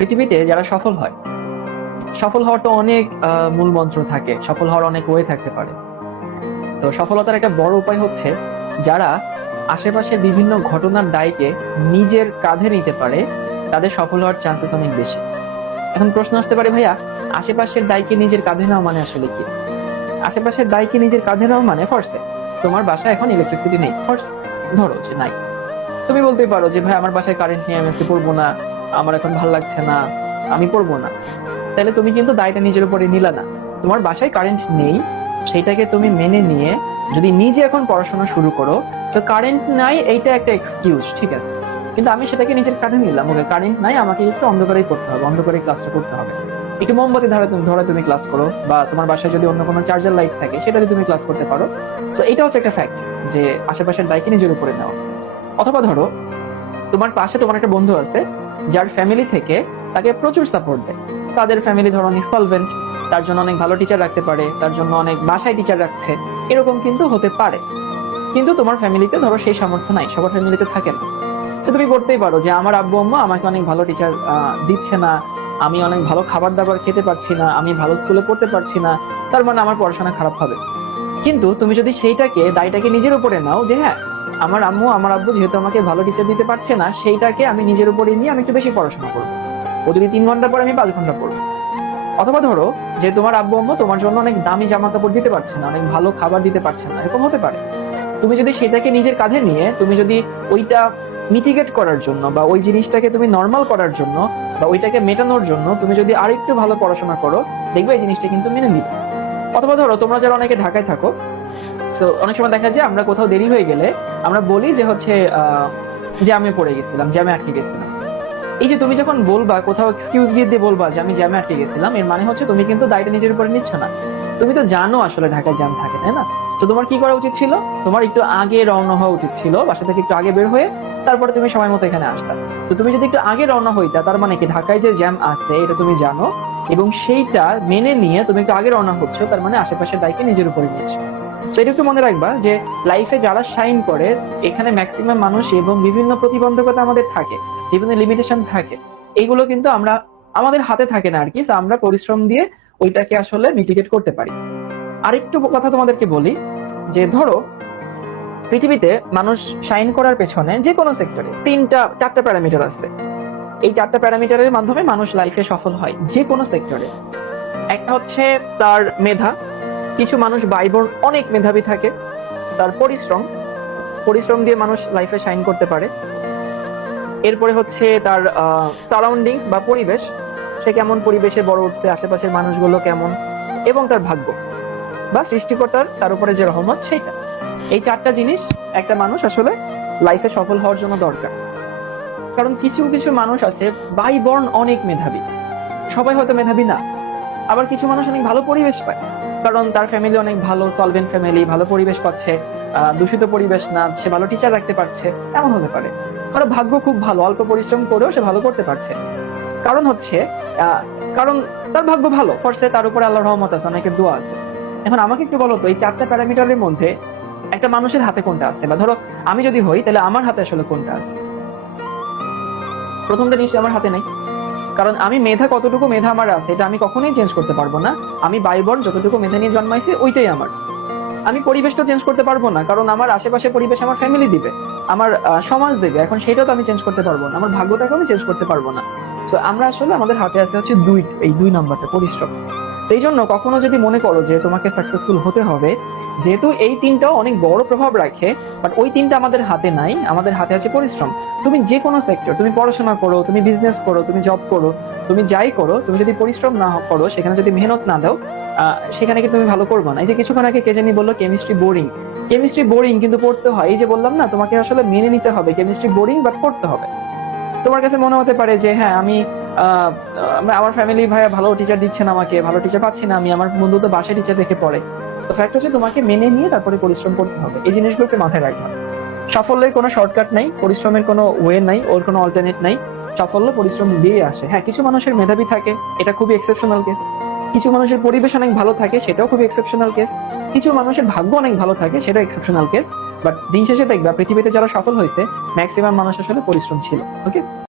পৃথিবীতে যারা সফল হয়, সফল হওয়ার তো অনেক মূল মন্ত্র থাকে, সফল হওয়ার অনেক ওয়ে থাকতে পারে। তো সফলতার একটা বড় উপায় হচ্ছে যারা আশেপাশের বিভিন্ন ঘটনার দায়কে নিজের কাঁধে নিতে পারে, তাদের সফল হওয়ার চান্সেস অনেক বেশি। এখন প্রশ্ন আসতে পারে, ভাইয়া আশেপাশের দায়কে নিজের কাঁধে নেওয়া মানে আসলে কি? আশেপাশের দায়কে নিজের কাঁধে নেওয়া মানে ফার্স্টে তোমার বাসায় এখন ইলেকট্রিসিটি নেই, ফার্স্ট ধরো যে নাই, তুমি বলতেই পারো যে ভাই আমার বাসায় কারেন্ট নেই, আমি আজকে পড়বো না, আমার এখন ভালো লাগছে না, আমি পড়বো না। তাহলে তুমি কিন্তু দায়টা নিজের উপরে নিলা না। তোমার বাসায় কারেন্ট নেই, সেইটাকে তুমি মেনে নিয়ে যদি নিজে এখন পড়াশোনা শুরু করো, তো কারেন্ট নাই এইটা একটা এক্সকিউজ, ঠিক আছে, কিন্তু আমি সেটাকে নিজের কাঁধে নিলাম, ওকে কারেন্ট নাই, আমাকে একটু অন্ধকারেই পড়তে হবে, অন্ধকারে ক্লাসটা করতে হবে, একটু মোমবাতি ধরে তুমি ক্লাস করো, বা তোমার বাসায় যদি অন্য কোনো চার্জার লাইট থাকে সেটা দিয়ে তুমি ক্লাস করতে পারো। তো এটা হচ্ছে একটা ফ্যাক্ট যে আশেপাশের দায়কে নিজের উপরে নেওয়া। অথবা ধরো তোমার পাশে তোমার একটা বন্ধু আছে যার ফ্যামিলি থেকে তাকে প্রচুর সাপোর্ট দেয়, তাদের ফ্যামিলি ধরো অনেক সলভেন্ট, তার জন্য অনেক ভালো টিচার রাখতে পারে, তার জন্য অনেক বাসায় টিচার রাখছে, এরকম কিন্তু হতে পারে। কিন্তু তোমার ফ্যামিলিতে ধরো সেই সামর্থ্য নাই, সবার ফ্যামিলিতে থাকে না। তো তুমি করতেই পারো যে আমার আব্বু আম্মা আমাকে অনেক ভালো টিচার দিচ্ছে না, আমি অনেক ভালো খাবার দাবার খেতে পারছি না, আমি ভালো স্কুলে পড়তে পারছি না, তার মানে আমার পড়াশোনা খারাপ হবে। কিন্তু তুমি যদি সেইটাকে দায়টাকে নিজের উপরে নাও যে হ্যাঁ, আমার আম্মু আমার আব্বু যেহেতু আমাকে ভালো টিচার দিতে পারছে না, সেইটাকে আমি নিজের উপরে নিয়ে আমি একটু বেশি পড়াশোনা করবো, ও যদি 3 ঘন্টা পড়ে আমি 5 ঘন্টা পড়বো। অথবা ধরো যে তোমার আব্বু আম্মু তোমার জন্য অনেক দামি জামা কাপড় দিতে পারছে না, অনেক ভালো খাবার দিতে পারছে না, এরকম হতে পারে। তুমি যদি সেটাকে নিজের কাঁধে নিয়ে তুমি যদি ওইটা মিটিগেট করার জন্য বা ওই জিনিসটাকে তুমি নর্মাল করার জন্য বা ওইটাকে মেটানোর জন্য তুমি যদি আরেকটু ভালো পড়াশোনা করো, দেখবে এই জিনিসটা কিন্তু মেনে নিবে। অথবা ধরো তোমরা যারা অনেকে ঢাকায় থাকো, তো অনেক সময় দেখা যায় আমরা কোথাও দেরি হয়ে গেলে আমরা বলি যে হচ্ছে জ্যামে পড়ে গেছিলাম, জ্যামে আটকে গেছিলাম। এই যে তুমি যখন বলবা কোথাও এক্সকিউজ দিয়ে বলবা যে আমি জ্যামে আটকে গেছিলাম, এর মানে হচ্ছে তুমি কিন্তু দায়টা নিজের উপরে নিচ্ছ না। তুমি তো জানো আসলে ঢাকায় জ্যাম থাকে, তাই না? তো তোমার কি করা উচিত ছিল? তোমার একটু আগে রওনা হওয়া উচিত ছিল, বাসা থেকে একটু আগে বের হয়ে তারপরে তুমি সময় মতো এখানে আসতা। তো তুমি যদি একটু আগে রওনা হইতা, তার মানে কি ঢাকায় যে জ্যাম আছে এটা তুমি জানো, এবং সেইটা মেনে নিয়ে তুমি একটু আগে রওনা হচ্ছ, তার মানে আশেপাশের দায়কে নিজের উপরে নিচ্ছ। তো এটা একটু মনে রাখবা যে লাইফে যারা শাইন করে, এখানে ম্যাক্সিমাম মানুষ এবং বিভিন্ন প্রতিবন্ধকতা আমাদের থাকে, বিভিন্ন লিমিটেশন থাকে, এইগুলো কিন্তু আমরা আমাদের হাতে থাকে না আর কি। So আমরা পরিশ্রম দিয়ে ওইটাকে আসলে মিটিগেট করতে পারি। আরেকটু কথা তোমাদেরকে বলি যে ধরো পৃথিবীতে মানুষ শাইন করার পেছনে যে কোনো সেক্টরে 4টা প্যারামিটার আছে। এই 4টা প্যারামিটারের মাধ্যমে মানুষ লাইফে সফল হয় যে কোনো সেক্টরে। একটা হচ্ছে তার মেধা, কিছু মানুষ বাইবর্ন অনেক মেধাবী থাকে। তার পরিশ্রম, পরিশ্রম দিয়ে মানুষ লাইফে শাইন করতে পারে। এরপরে হচ্ছে তার সারাউন্ডিংস বা পরিবেশ, সে কেমন পরিবেশে বড় উঠছে, আশেপাশের মানুষগুলো কেমন, এবং তার ভাগ্য বা সৃষ্টিকর্তার তার উপরে যে রহমত সেইটা। এই 4টা জিনিস একটা মানুষ আসলে লাইফে সফল হওয়ার জন্য দরকার। কারণ কিছু কিছু মানুষ আছে বাই বর্ন অনেক মেধাবী, সবাই হয়তো মেধাবী না। আবার কিছু মানুষ অনেক ভালো পরিবেশ পায়, কারণ তার ফ্যামিলি অনেক ভালো সলভেন্ট ফ্যামিলি, ভালো পরিবেশ পাচ্ছে, দূষিত পরিবেশ না, সে ভালো টিচার রাখতে পারছে, এমন হতে পারে। কারণ ভাগ্য খুব ভালো, অল্প পরিশ্রম করেও সে ভালো করতে পারছে। কারণ হচ্ছে আহ কারণ তার ভাগ্য ভালো, ফরসে তার উপরে আল্লাহর রহমত আছে, অনেকের দোয়া আছে। এখন আমাকে একটু বলো তো, এই 4টা প্যারামিটারের মধ্যে একটা মানুষের হাতে কোনটা আছে? বা ধরো আমি যদি হই, তাহলে আমার হাতে আসলে কোনটা আছে? প্রথমটা নিশ্চয়ই আমার হাতে নাই। কারণ আমি মেধা, কতটুকু মেধা আমার আছে এটা আমি কখনোই চেঞ্জ করতে পারবো না। আমি বাইবর্ন যতটুকু মেধা নিয়ে জন্মাইছি ওইটাই আমার। আমি পরিবেশটা চেঞ্জ করতে পারবো না, কারণ আমার আশেপাশে পরিবেশ আমার ফ্যামিলি দিবে, আমার সমাজ দেবে, এখন সেটাও তো আমি চেঞ্জ করতে পারবো না। আমার ভাগ্যটাকেও আমি চেঞ্জ করতে পারবো না। তো আমরা আসলে আমাদের হাতে আছে হচ্ছে এই 2 নাম্বারটা, পরিশ্রম। সেই জন্য কখনো যদি মনে করো যে তোমাকে সাকসেসফুল হতে হবে, যেহেতু এই 3টাও অনেক বড় প্রভাব রাখে, বাট ওই 3টা আমাদের হাতে নাই, আমাদের হাতে আছে পরিশ্রম। তুমি যে কোনো সেক্টর, তুমি পড়াশোনা করো, তুমি বিজনেস করো, তুমি জব করো, তুমি যাই করো, তুমি যদি পরিশ্রম না করো, সেখানে যদি মেহনত না দাও, সেখানে কি তুমি ভালো করবে না? এই যে কিছুক্ষণ আগে কে জানি বললো কেমিস্ট্রি বোরিং, কেমিস্ট্রি বোরিং কিন্তু পড়তে হয়। এই যে বললাম না, তোমাকে আসলে মেনে নিতে হবে কেমিস্ট্রি বোরিং, বাট পড়তে হবে। তোমার কাছে মনে হতে পারে যে হ্যাঁ আমি আহ আমার ফ্যামিলি ভাইয়া ভালো টিচার দিচ্ছেন, আমাকে ভালো টিচার পাচ্ছি না, আমি আমার বন্ধু তো বাসায় টিচার দেখে পড়ে। তো ফ্যাক্ট হচ্ছে তোমাকে মেনে নিয়ে তারপরে পরিশ্রম করতে হবে, এই জিনিসগুলোকে মাথায় রাখবা। সাফল্যের কোনো শর্টকাট নাই, পরিশ্রমের কোনো ওয়ে নাই, ওর কোনো অল্টারনেট নাই। সাফল্য পরিশ্রম দিয়ে আসে। হ্যাঁ, কিছু মানুষের মেধাবী থাকে, এটা খুবই এক্সেপশনাল কেস। কিছু মানুষের পরিবেশ অনেক ভালো থাকে, সেটাও খুবই এক্সেপশনাল কেস। কিছু মানুষের ভাগ্য অনেক ভালো থাকে, সেটাও এক্সেপশনাল কেস। বাট দিন শেষে দেখবা পৃথিবীতে যারা সফল হয়েছে ম্যাক্সিমাম মানুষ আসলে পরিশ্রম ছিল। ওকে।